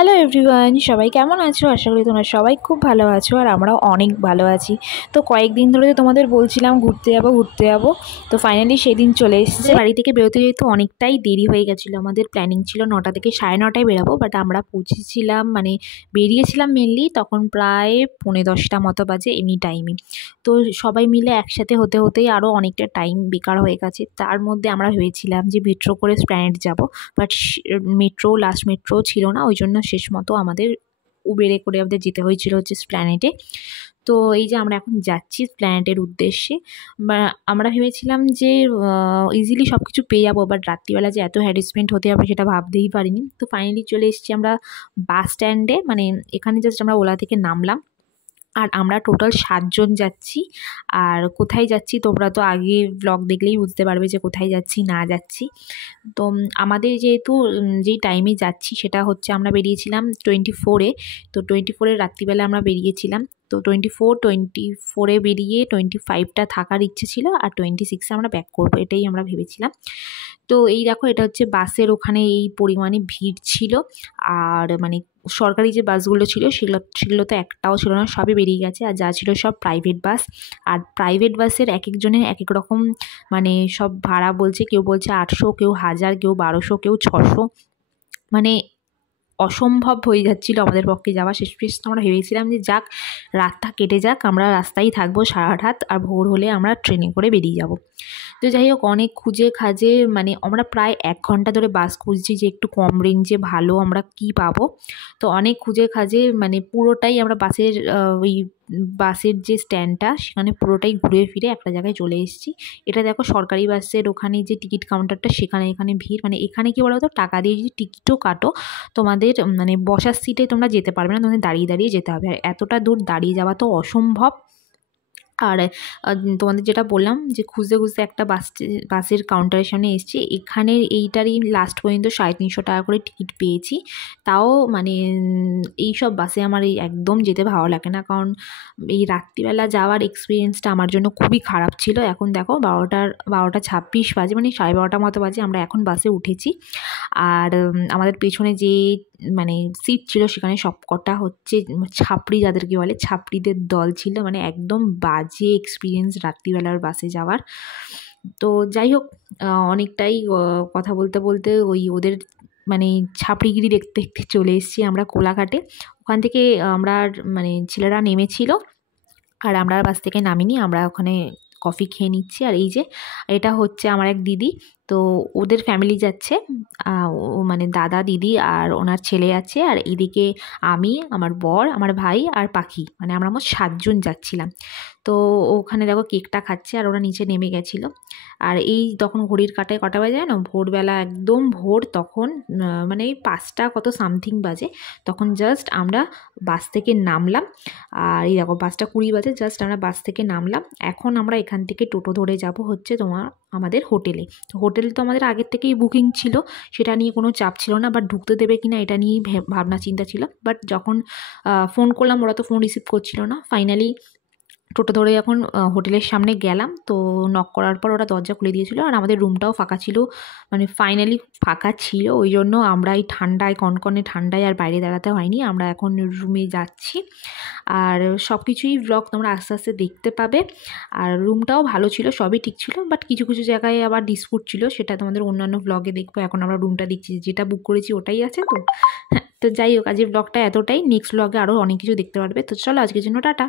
Hello everyone, সবাই কেমন আছো? আশা করি তোমরা সবাই খুব ভালো আছো আর আমরাও অনেক ভালো আছি। তো কয়েকদিন ধরে তো তোমাদের বলছিলাম ঘুরতে যাবো। তো ফাইনালি সেদিন চলে এসেছে। বাড়ি থেকে বেরোতে যেহেতু অনেকটাই দেরি হয়ে গেছিলো, আমাদের প্ল্যানিং ছিল 9টা থেকে 9:30টায় বেরোবো, বাট আমরা পৌঁছেছিলাম বেরিয়েছিলাম মেনলি তখন প্রায় 10:45 মতো বাজে এমনি টাইমে। তো সবাই মিলে একসাথে হতে হতেই আরও অনেকটা টাইম বেকার হয়ে গেছে। তার মধ্যে আমরা ভেবেছিলাম যে মেট্রো করে এসপ্ল্যানেড যাবো, বাট লাস্ট মেট্রো ছিল না, ওই জন্য শেষ মতো আমাদের উবেরে করে আমাদের যেতে হয়েছিল হচ্ছে এসপ্ল্যানেডে। তো এই যে আমরা এখন যাচ্ছি এসপ্ল্যানেডের উদ্দেশ্যে। আমরা ভেবেছিলাম যে ইজিলি সব কিছু পেয়ে যাবো, বাট রাত্রিবেলা যে এত হ্যারাসমেন্ট হতে হবে সেটা ভাবতেই পারিনি। তো ফাইনালি চলে এসেছি আমরা বাস স্ট্যান্ডে, এখানে জাস্ট আমরা ওলা থেকে নামলাম। আর আমরা টোটাল 7 জন যাচ্ছি। আর কোথায় যাচ্ছি তোমরা তো আগে ব্লগ দেখলেই বুঝতে পারবে যে কোথায় যাচ্ছি না যাচ্ছি। তো আমাদের যেহেতু যেই টাইমে যাচ্ছি সেটা হচ্ছে আমরা বেরিয়েছিলাম 24-এ। তো 24-এর রাত্রিবেলা আমরা বেরিয়েছিলাম। তো 24-24-এ বেরিয়ে 25টা থাকার ইচ্ছে ছিল, আর 26-এ আমরা ব্যাক করবো, এটাই আমরা ভেবেছিলাম। তো এই দেখো, এটা হচ্ছে বাসের ওখানে এই পরিমাণে ভিড় ছিল। আর সরকারি যে বাসগুলো ছিল সেগুলো তো একটাও ছিল না, সবই বেরিয়ে গেছে। আর যা ছিল সব প্রাইভেট বাস। আর প্রাইভেট বাসের এক একজনের এক এক রকম সব ভাড়া বলছে, কেউ বলছে 800, কেউ 1000, কেউ 1200, কেউ 600। অসম্ভব হয়ে যাচ্ছিল আমাদের পক্ষে যাওয়া। শেষ আমরা ভেবেছিলাম যে যাক, রাতটা কেটে যাক, আমরা রাস্তায় থাকবো সারা রাত, আর ভোর হলে আমরা ট্রেনে করে বেরিয়ে যাব। তো যাই হোক, অনেক খুঁজে খাজে আমরা প্রায় 1 ঘন্টা ধরে বাস খুঁজছি যে একটু কম রেঞ্জে ভালো আমরা কি পাবো। তো অনেক খুঁজে খাজে পুরোটাই আমরা বাসের যে স্ট্যান্ডটা সেখানে পুরোটাই ঘুরে ফিরে একটা জায়গায় চলে এসেছি। এটা দেখো, সরকারি বাসের ওখানে যে টিকিট কাউন্টারটা এখানে ভিড়। এখানে কি বলো তো, টাকা দিয়ে যদি টিকিটও কাটো তোমাদের বসার সিটে তোমরা যেতে পারবে না, তোমাদের দাঁড়িয়ে দাঁড়িয়ে যেতে হবে। আর এতটা দূর দাঁড়িয়ে যাওয়া তো অসম্ভব। আর তোমাদের যেটা বললাম যে খুঁজতে খুঁজতে একটা বাসের কাউন্টারের সামনে এসেছি। এখানের এইটারই লাস্ট পর্যন্ত 350 টাকা করে টিকিট পেয়েছি। তাও এইসব বাসে আমার একদম যেতে ভালো লাগে না, কারণ এই রাত্রিবেলা যাওয়ার এক্সপিরিয়েন্সটা আমার জন্য খুবই খারাপ ছিল। এখন দেখো 12:26 বাজে, 12:30 মতো বাজে, আমরা এখন বাসে উঠেছি। আর আমাদের পেছনে যে সিট ছিল সেখানে সবকটা হচ্ছে ছাপড়ি, যাদেরকে বলে ছাপড়িদের দল ছিল। একদম বাজে এক্সপিরিয়েন্স রাত্রিবেলার বাসে যাওয়ার। তো যাই হোক, অনেকটাই কথা বলতে বলতে ওদের ছাপড়িগিরি দেখতে দেখতে চলে এসেছি আমরা কোলাঘাটে। ওখান থেকে আমরা ছেলেরা নেমেছিল, আর আমরা বাস থেকে নামিনি, আমরা ওখানে কফি খেয়ে নিচ্ছি। আর এই যে এটা হচ্ছে আমার এক দিদি, তো ওদের ফ্যামিলি যাচ্ছে, দাদা দিদি আর ওনার ছেলে আছে। আর এইদিকে আমি, আমার বর, আমার ভাই আর পাখি, আমরা মোট 7 জন যাচ্ছিলাম। তো ওখানে দেখো কেকটা খাচ্ছে, আর ওরা নিচে নেমে গেছিলো। আর এই তখন ঘড়ির কাঁটায় কটা বাজে জানো? ভোরবেলা, একদম ভোর তখন, এই 5টা কত সামথিং বাজে। তখন জাস্ট আমরা বাস থেকে নামলাম। আর এই দেখো 5টা 20 বাজে, জাস্ট আমরা বাস থেকে নামলাম। এখন আমরা এখান থেকে টোটো ধরে যাব হচ্ছে আমাদের হোটেলে। তো হোটেল তো আমাদের আগের থেকেই বুকিং ছিল, সেটা নিয়ে কোনো চাপ ছিল না, বাট ঢুকতে দেবে কিনা এটা নিয়েই ভাবনা চিন্তা ছিল। বাট যখন ফোন করলাম, ওরা তো ফোন রিসিভ করছিল না। ফাইনালি টোটো ধরে যখন হোটেলের সামনে গেলাম, তো নক করার পর ওরা দরজা খুলে দিয়েছিল, আর আমাদের রুমটাও ফাঁকা ছিল। ফাইনালি ফাঁকা ছিল, ওই জন্য আমরা এই ঠান্ডায়, কনকনে ঠান্ডায় আর বাইরে দাঁড়াতে হয়নি। আমরা এখন রুমে যাচ্ছি। আর সব কিছুই ব্লগ তোমরা আস্তে আস্তে দেখতে পাবে। আর রুমটাও ভালো ছিল, সবই ঠিক ছিল, বাট কিছু কিছু জায়গায় আবার ডিসপুট ছিল, সেটা তোমাদের অন্যান্য ব্লগে দেখবো। এখন আমরা রুমটা দেখছি, যেটা বুক করেছি ওটাই আছে। তো যাই হোক, আজকের ব্লগটা এতটাই। নেক্সট ব্লগে আরও অনেক কিছু দেখতে পারবে। তো চলো, আজকের জন্য টাটা।